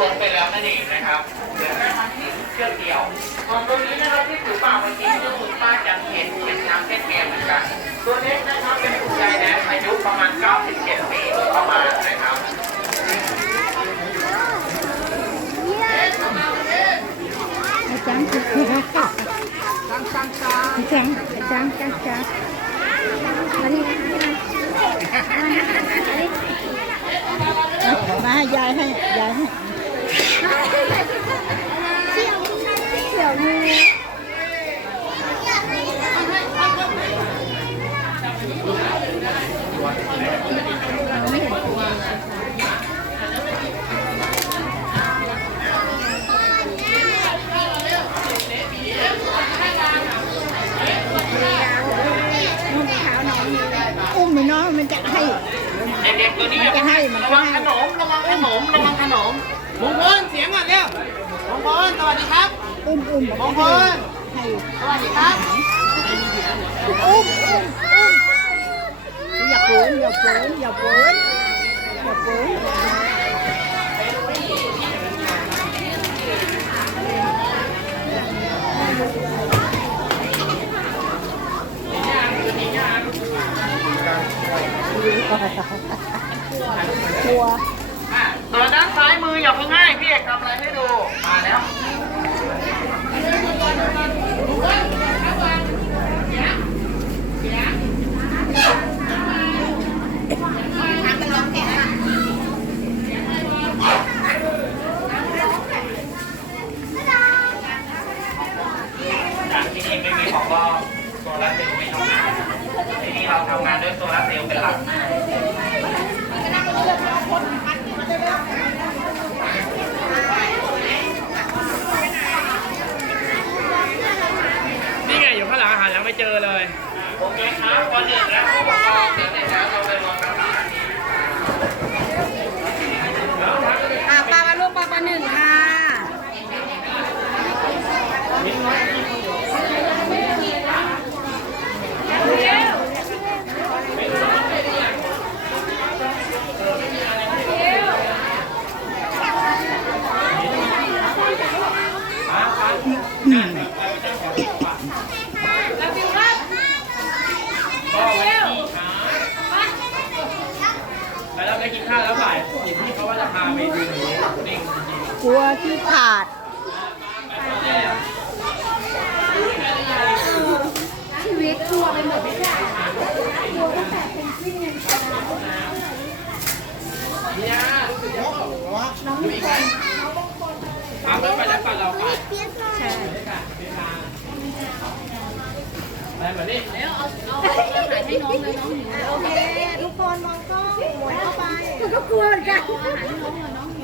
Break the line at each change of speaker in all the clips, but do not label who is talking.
ล้มไปแล้วนั่นเองนะครับเหลือแค่พันที่เชือกเดียวส่วนตัวนี้นะครับที่ถือปากเมื่อกี้คือคุณป้าจันเห็นเป็นน้ำเส้นแกงเหมือนกัน ตัวเล็กนะครับเป็นคุณยายแดงอายุประมาณ 97 ปีประมาณนะครับ
อาจารย์จังจังจังจังจังจังจังมานี่มาให้ยายให้ยายให้ 小妹。 วัส
ดีครับ
อุ้มอุ้มอุ้มอย่าฝืนอย่าฝืนอย่าฝืนอย่าฝืนกลัว
อะตัวด้านซ้ายมืออย่าเพิ่งให้พี่เอกทำอะไรให้ดู มาแล้ว Hey! กลัวที่
ขาด
ชีวิตกลัวไปหมดเลยค่ะกลัวตั้งแต่เป็นขึ้นเงิน
เนี่ยน้องมีใครพาเพื่อนไปแล้วปัดเราไป
ใช่
ไปเหมือนนี่
โอเคทุกคนมองกล้องหมุนเข้าไปก็กลัวเหมือนกันส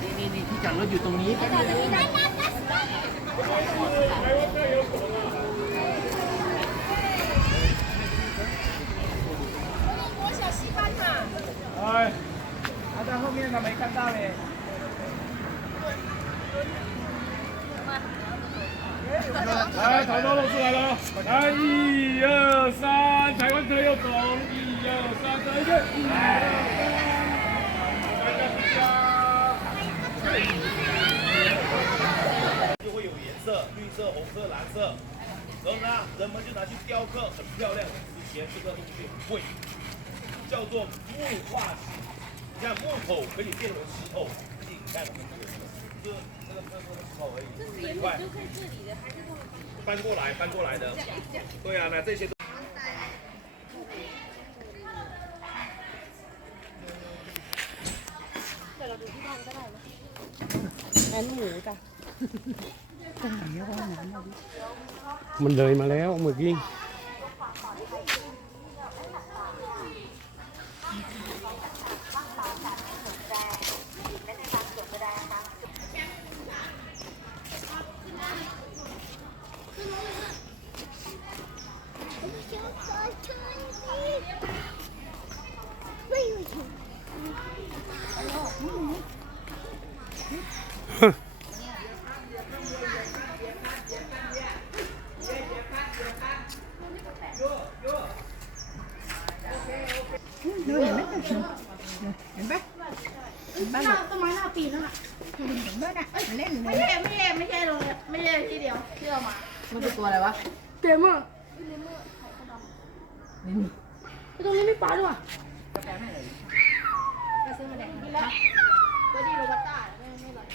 นี่
นี่นี่ที่
จอดรถอยู่ตรงนี้แป๊บนึง
哎，他在后面，他没看到嘞。 来，头都露出来了。来，一二三，台湾特有种，一二三，再一个，一
就会有颜色，绿色、红色、蓝色。然后呢，人们就拿去雕刻，很漂亮。之前这个东西很贵，叫做木化石。你看木头可以变成石头，你看我们这个，这这个喷出的时候而已，这块都看这里的，还是搬过来搬过来的，对啊，那这些。
mình đời mà léo mà ghiêng ก็
ซื้อมาแดกกินแล้วก็ดีโรบัสต้าไม่ไม่ร่อย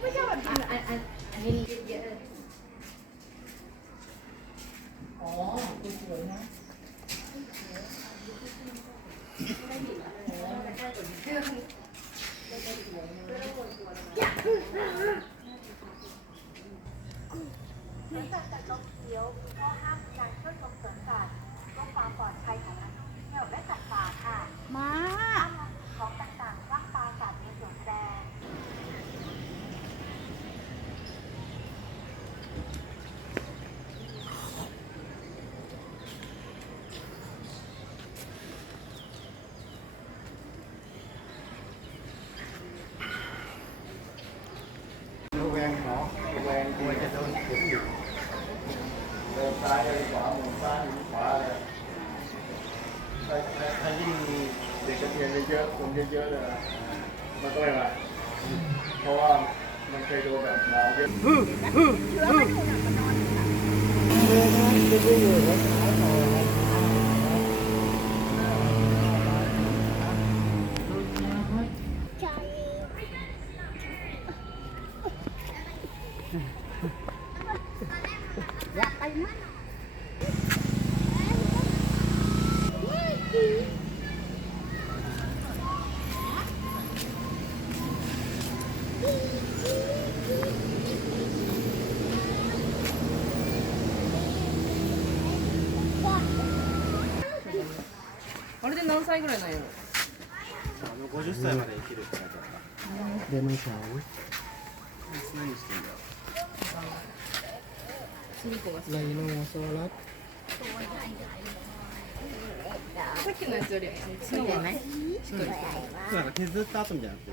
ไม่ใช่แบบอันอันอันนี้เยอะอ๋อสวย
นะนื่องจากการท่องเที่ยวมีข้อห้ามการเข้าชมสวนสัตว์เพื่อความปลอดภัยของนักท่องเที่ยวและสัตว์ป่าค่ะ
มา
ห้ามนำสิ่งของต่างๆว่างปลาสัตว์ในสวนแสดง
ระแวงเนาะระแวงกลัวจะโดนเข็มอยู่เดินซ้ายเดินขวาหมุนซ้ายหมุนขวาเลยถ้าถ้าถ้ายิ่งเด็กกระเทียนเยอะๆคน เยอะเลยนะมันก็ไม่ไหวเพราะว่ามันเคยโดนแบบน้ำเยอะ
อย
れで何歳ぐらいなんやろ？
あの50歳まで生きるって書いてあった何してんだ
さっきのやつより
なんか削った後みたいなって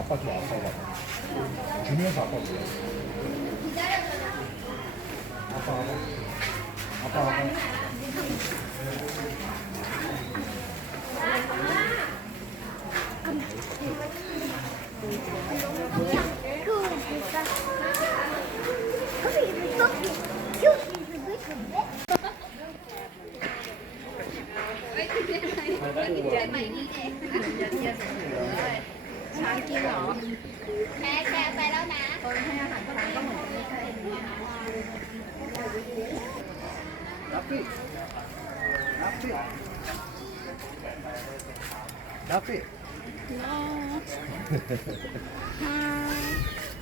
아빠 줘 아빠가 주면서 아빠 줘요 아빠 아빠 아빠 아빠 나피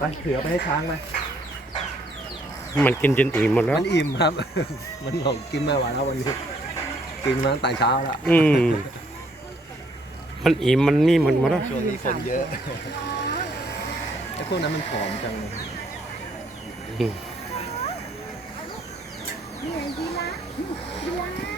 ไปถือเอาไปให้ช้างไหม
มันกินจนอิ่มหมดแล้ว
มันอิ่มครับ มันบอกกินไม่ไหวแล้ววันนี้ กินมาตั้งแต่เช้าแล้ว
อืม มันอิ่มมันนี่หมดหมดแล้ว
ช่วงนี้คนเยอะไอ้พวกนั้นมันผอมจังเลย
อืม
ใ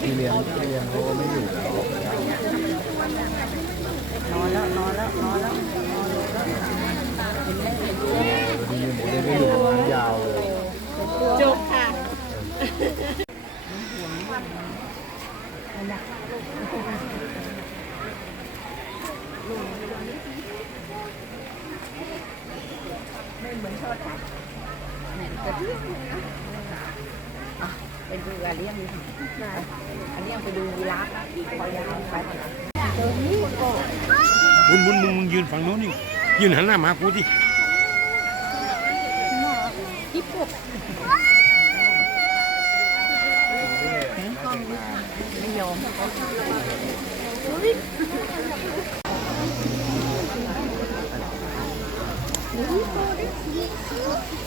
พี่เลี้ยงพี่เลี้ยงเขาก็ไม่อยู่แล้ว
นอนแล้วนอนแล้วนอนแล้วนอนแล้ว
พี่เลี้ยงผมเลยไม่อยู่ร้านยาวเลย
จบค่ะไปดูอาเลียมอาเลียมไปดูยีราฟคอยาวไปตัวนี้โอ้
บุญบุญมึงมึงยืนฝั่งโน้นนี่ยืนหันหน้ามากูดิ
ฮิปโปไม่ยอม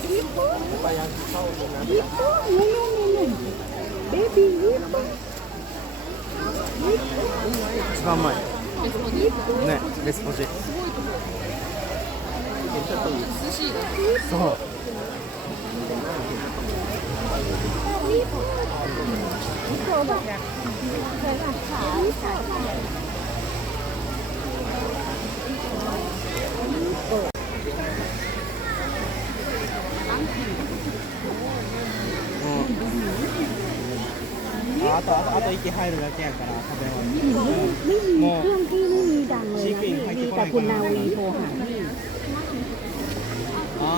ฮิปโปไปยังเข้าตรงนั้นฮิปโป 一番前。ねベスポジ。そう。 อ๋อต่อเอาตัวอีกกี่ให้เลยแจ้งกันนะเข
ไม่ดีไม่มีเครื่องที่ไม่มีดังเลยนะพี่มีแต่คุณนาวีโทรหา
อ๋อ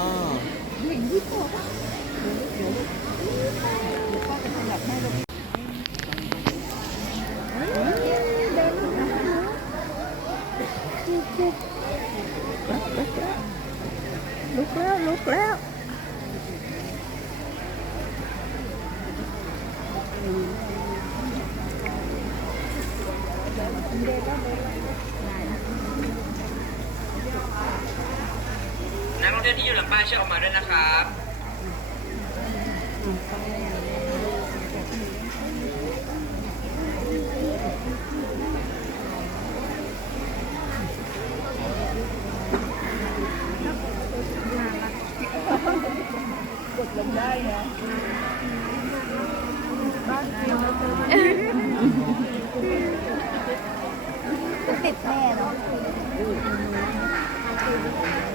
ลุกแล้วลุกแล้ว
นักท่องเที่ยวที่อยู่หลังป้ายช่วยออกมาด้วยนะครับ
ติดแม่เนาะ
เนี่ยเนี่ยวิทวิทวิทวิท
เนทำ